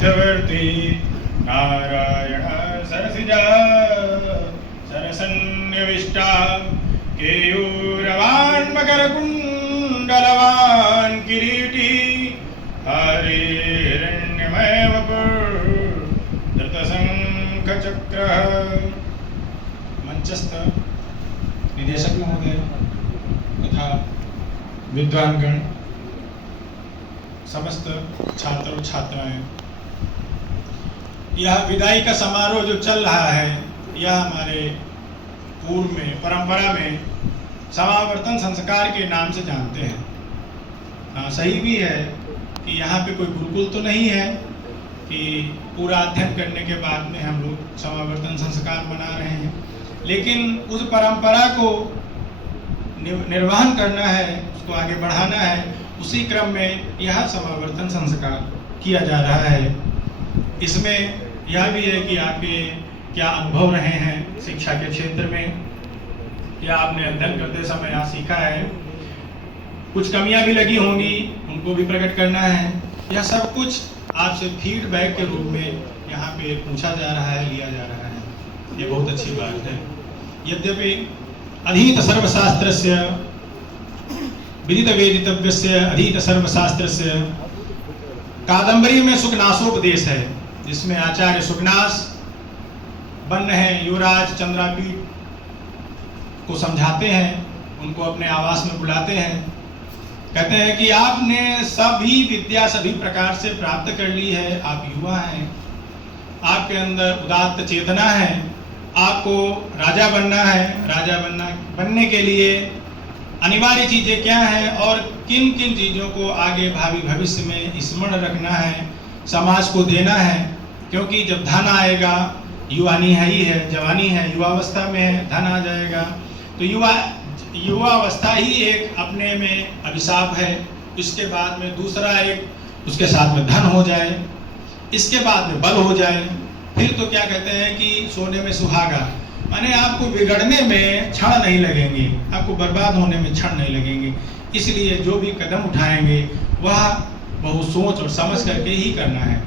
मध्यवर्ती नारायण सरसिजा सरसन्निविष्टा केयूरवान् मकरकुण्डलवान् किरीटी हरिरण्यमय धृतशङ्खचक्रः। मंचस्थ निदेशक महोदय तथा विद्वानगण, समस्त छात्र और छात्राएं, यह विदाई का समारोह जो चल रहा है यह हमारे पूर्व में परंपरा में समावर्तन संस्कार के नाम से जानते हैं। हाँ, सही भी है कि यहाँ पे कोई गुरुकुल तो नहीं है कि पूरा अध्ययन करने के बाद में हम लोग समावर्तन संस्कार मना रहे हैं, लेकिन उस परंपरा को निर्वहन करना है, उसको आगे बढ़ाना है। उसी क्रम में यह समावर्तन संस्कार किया जा रहा है। इसमें यह भी है कि आपके क्या अनुभव रहे हैं शिक्षा के क्षेत्र में, या आपने अध्ययन करते समय यहाँ सीखा है, कुछ कमियां भी लगी होंगी, उनको भी प्रकट करना है। यह सब कुछ आपसे फीडबैक के रूप में यहाँ पे पूछा जा रहा है, लिया जा रहा है। ये बहुत अच्छी बात है। यद्यपि अधीत सर्वशास्त्रस्य विदित वेदितव्यस्य अधीत सर्वशास्त्रस्य कादम्बरी में सुखनासोपदेश है, जिसमें आचार्य सुखनास बन है युवराज चंद्रापीठ को समझाते हैं, उनको अपने आवास में बुलाते हैं, कहते हैं कि आपने सभी विद्या सभी प्रकार से प्राप्त कर ली है, आप युवा हैं, आपके अंदर उदात्त चेतना है, आपको राजा बनना है। राजा बनने के लिए अनिवार्य चीजें क्या हैं और किन किन चीजों को आगे भावी भविष्य में स्मरण रखना है, समाज को देना है। क्योंकि जब धन आएगा, युवानी है ही है, जवानी है, युवावस्था में है, धन आ जाएगा, तो युवावस्था ही एक अपने में अभिशाप है। इसके बाद में दूसरा एक उसके साथ में धन हो जाए, इसके बाद में बल हो जाए, फिर तो क्या कहते हैं कि सोने में सुहागा, माने आपको बिगड़ने में क्षण नहीं लगेंगे, आपको बर्बाद होने में क्षण नहीं लगेंगे। इसलिए जो भी कदम उठाएंगे वह बहुत सोच और समझ करके ही करना है।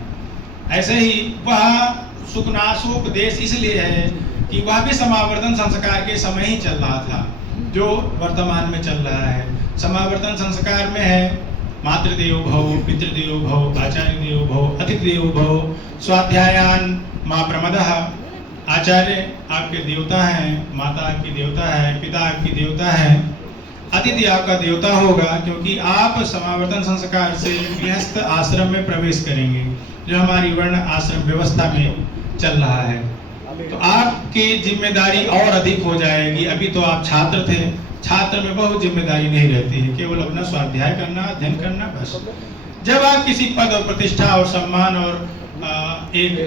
ऐसे ही वह सुखनासोपदेश इसलिए है कि वह भी समावर्तन संस्कार के समय ही चल रहा था जो वर्तमान में चल रहा है। समावर्तन संस्कार में है मातृदेवो भव, पितृदेवो भव, आचार्य देवो भव, अतिथि देवो भव, स्वाध्यायान माँ प्रमदः। आचार्य आपके देवता हैं, माता आपकी देवता है, पिता आपकी देवता है, अतिथि आपका देवता होगा, क्योंकि आप समावर्तन संस्कार से गृहस्थ आश्रम में प्रवेश करेंगे जो हमारी वर्ण आश्रम व्यवस्था में चल रहा है। तो आपकी जिम्मेदारी और अधिक हो जाएगी। अभी तो आप छात्र थे, छात्र में बहुत जिम्मेदारी नहीं रहती है, केवल अपना स्वाध्याय करना, अध्ययन करना, बस। जब आप किसी पद और प्रतिष्ठा और सम्मान और एक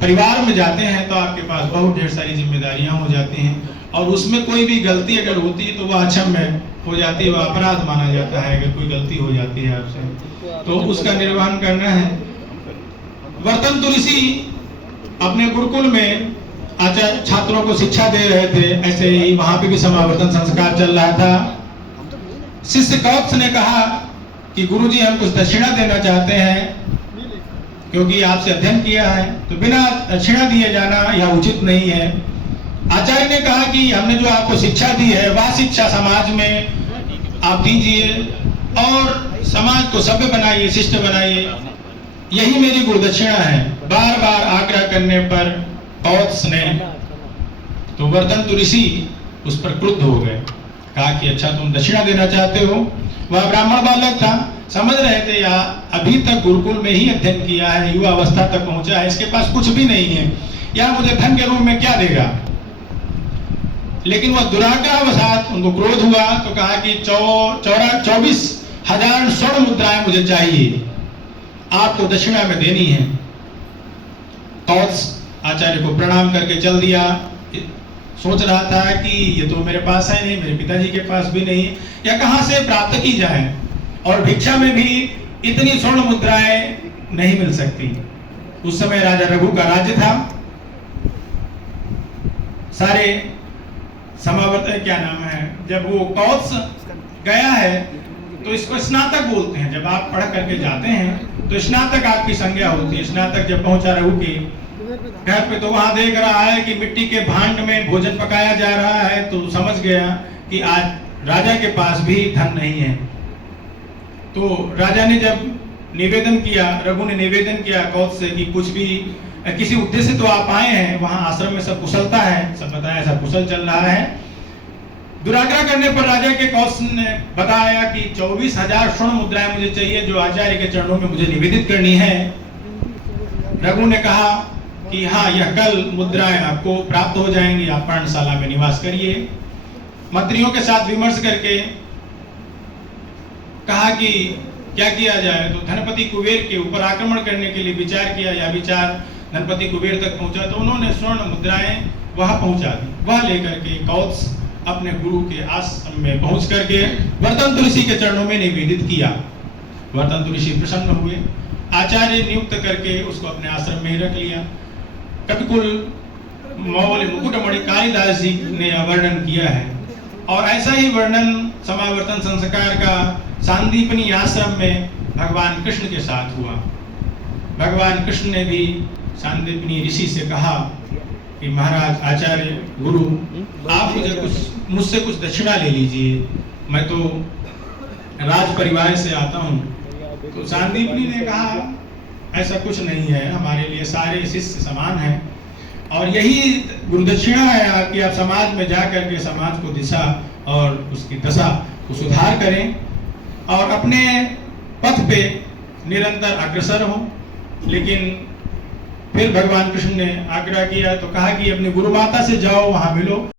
परिवार में जाते हैं तो आपके पास बहुत ढेर सारी जिम्मेदारियां हो जाती हैं, और उसमें कोई भी गलती अगर होती है तो वह अक्षम्य हो जाती है, वह अपराध माना जाता है। अगर कोई गलती हो जाती है आपसे तो उसका निर्वहन करना है। वर्तंतु ऋषि अपने गुरुकुल में आचार्य छात्रों को शिक्षा दे रहे थे, ऐसे ही वहां पे भी समावर्तन संस्कार चल रहा था। शिष्य कौत्स ने कहा कि गुरुजी हम कुछ दक्षिणा देना चाहते हैं, क्योंकि आपसे अध्ययन किया है, तो बिना दक्षिणा दिए जाना यह उचित नहीं है। आचार्य ने कहा कि हमने जो आपको शिक्षा दी है वह शिक्षा समाज में आप दीजिए और समाज को सभ्य बनाइए, शिष्ट बनाइए, यही मेरी गुरुदक्षिणा है। बार बार आग्रह करने पर कौत्स ने, तो वर्तंतु ऋषि उस पर क्रुद्ध हो गए, कहा कि अच्छा तुम दक्षिणा देना चाहते हो। वह ब्राह्मण बालक था, समझ रहे थे या अभी तक गुरुकुल में ही अध्ययन किया है, युवा अवस्था तक पहुंचा है, इसके पास कुछ भी नहीं है, या मुझे धन के रूप में क्या देगा। लेकिन वह दुराग्रहवशात उनको क्रोध हुआ तो कहा कि 24,000 स्वर्ण मुद्राएं मुझे चाहिए, आपको दक्षिणा में देनी है। कौत्स आचार्य को प्रणाम करके चल दिया। सोच रहा था कि ये तो मेरे पास है नहीं, मेरे पिताजी के पास भी नहीं, या कहां से प्राप्त की जाए, और भिक्षा में भी इतनी स्वर्ण मुद्राएं नहीं मिल सकती। उस समय राजा रघु का राज्य था, सारे समावर्तन क्या नाम है, जब वो कौत्स गया है तो इसको स्नातक बोलते हैं। जब आप पढ़ करके जाते हैं तो स्नातक आपकी संज्ञा होती है। स्नातक जब पहुंचा रघु के घर पे तो वहां देख रहा है कि मिट्टी के भांड में भोजन पकाया जा रहा है, तो समझ गया कि आज राजा के पास भी धन नहीं है। तो राजा ने जब निवेदन किया, रघु ने निवेदन किया कौत्स से कि कुछ भी किसी उद्देश्य तो आप आए हैं, वहां आश्रम में सब कुशलता है, सब बताया सब कुशल चल रहा है। दुराग्रह करने पर राजा के कौत्स ने बताया कि 24,000 स्वर्ण मुद्राएं मुझे चाहिए, जो आचार्य के चरणों में मुझे निवेदित करनी है। रघु ने कहा कि हाँ, यह कल मुद्राएं आपको प्राप्त हो जाएंगी, आप पर्णशाला में निवास करिए। मंत्रियों के साथ विमर्श करके कहा कि क्या किया जाए, तो धनपति कुबेर के ऊपर आक्रमण करने के लिए विचार किया। यह विचार धनपति कुबेर तक पहुंचा तो उन्होंने स्वर्ण मुद्राएं वहां पहुंचा दी। वह लेकर के कौत्स अपने गुरु के आश्रम में पहुंच करके वर्तंत ऋषि के चरणों में निवेदित किया। वर्तंत ऋषि प्रसन्न हुए, आचार्य नियुक्त करके उसको अपने आश्रम में ही रख लिया। कपिकुल मौल मुकुटमणि कालिदास जी ने वर्णन किया है, और ऐसा ही वर्णन समावर्तन संस्कार का सांदीपनी आश्रम में भगवान कृष्ण के साथ हुआ। भगवान कृष्ण ने भी सांदीपनी ऋषि से कहा कि महाराज आचार्य गुरु, आप मुझसे कुछ दक्षिणा ले लीजिए, मैं तो राज परिवार से आता हूँ। तो सांदीपनी ने कहा ऐसा कुछ नहीं है, हमारे लिए सारे शिष्य समान हैं, और यही गुरुदक्षिणा है आपकी, आप समाज में जा करके समाज को दिशा और उसकी दशा को सुधार करें और अपने पथ पे निरंतर अग्रसर हो। लेकिन फिर भगवान कृष्ण ने आग्रह किया तो कहा कि अपनी गुरु माता से जाओ, वहां मिलो।